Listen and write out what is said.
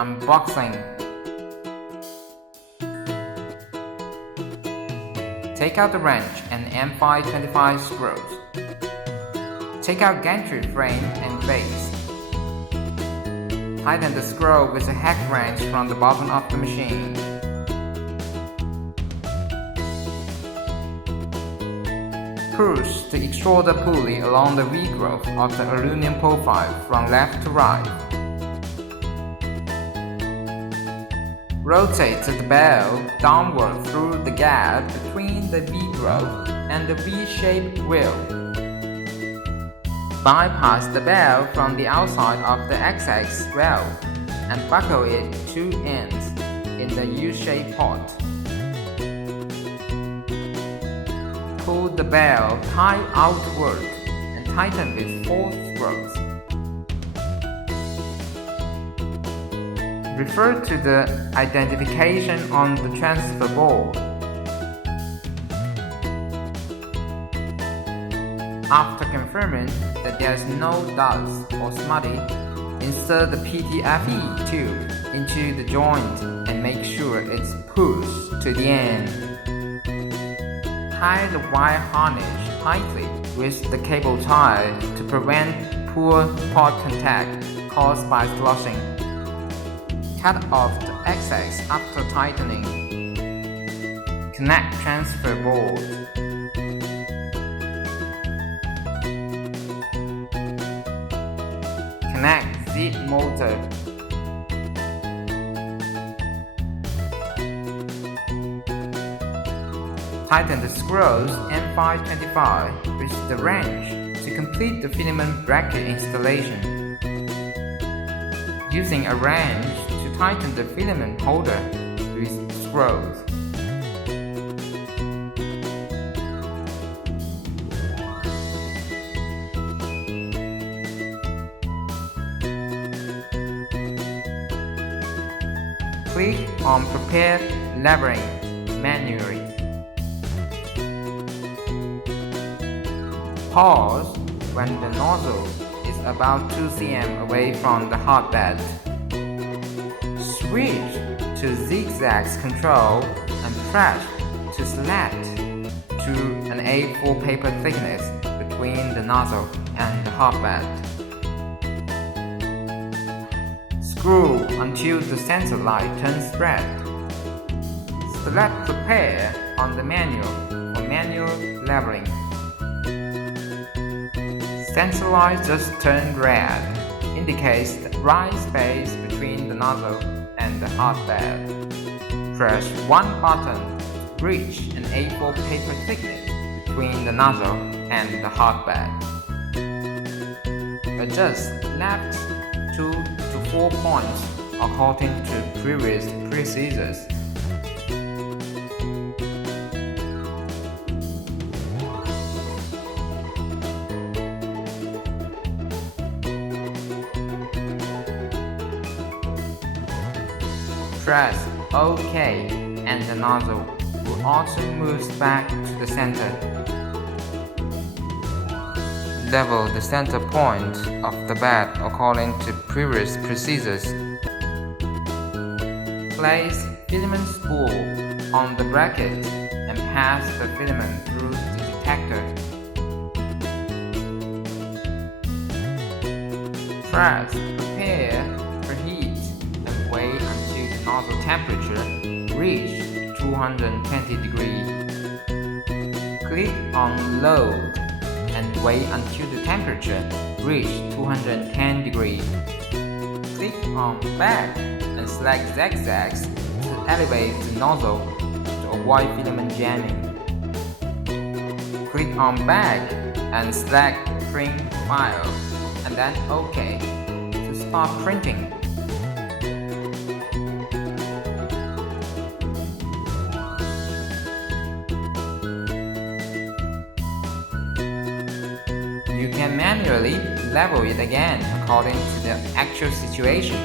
Unboxing. Take out the wrench and M525 screws. Take out gantry frame and base. Tighten the screw with a hex wrench from the bottom of the machine. Push the extruder pulley along the V-groove of the aluminum profile from left to right. Rotate the bell downward through the gap between the V-groove and the V-shaped wheel. Bypass the bell from the outside of the XX valve and buckle it 2 ends in the U-shaped pot. Pull the bell tight outward and tighten with 4 screws. Refer to the identification on the transfer board. After confirming that there is no dust or smutty, insert the PTFE tube into the joint and make sure it's pushed to the end. Tie the wire harness tightly with the cable tie to prevent poor pot contact caused by sloshing. Cut off the excess after tightening. Connect transfer board. Connect Z motor. Tighten the screws M525 with the wrench to complete the filament bracket installation. Using a wrench to tighten the filament holder with screws. Click on Prepare Leveling manually. Pause when the nozzle is about 2 cm away from the hotbed. Switch to zigzag control and press to select to an A4 paper thickness between the nozzle and the hotbed. Screw until the center light turns red. Select Prepare on the menu for manual leveling. Center light just turned red, indicates the right space between the nozzle and the hotbed. Press one button to reach an A4 paper thickness between the nozzle and the hotbed. Adjust left 2 to 4 points according to previous procedures. Press OK and the nozzle will also move back to the center. Level the center point of the bed according to previous procedures. Place filament spool on the bracket and pass the filament through the detector. Press Prepare, Preheat, and wait until the nozzle temperature reaches 220 degrees. Click on Load and wait until the temperature reaches 210 degrees. Click on Back and select zigzags to elevate the nozzle to avoid filament jamming. Click on Back and select Print File and then OK to start printing. You can manually level it again according to the actual situation.